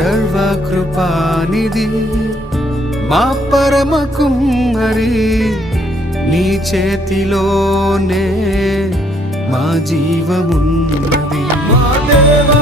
సర్వకృపానిధి మా పరమ కుమ్మరి, నీ చేతిలోనే మా జీవమున్నది. మా దేవా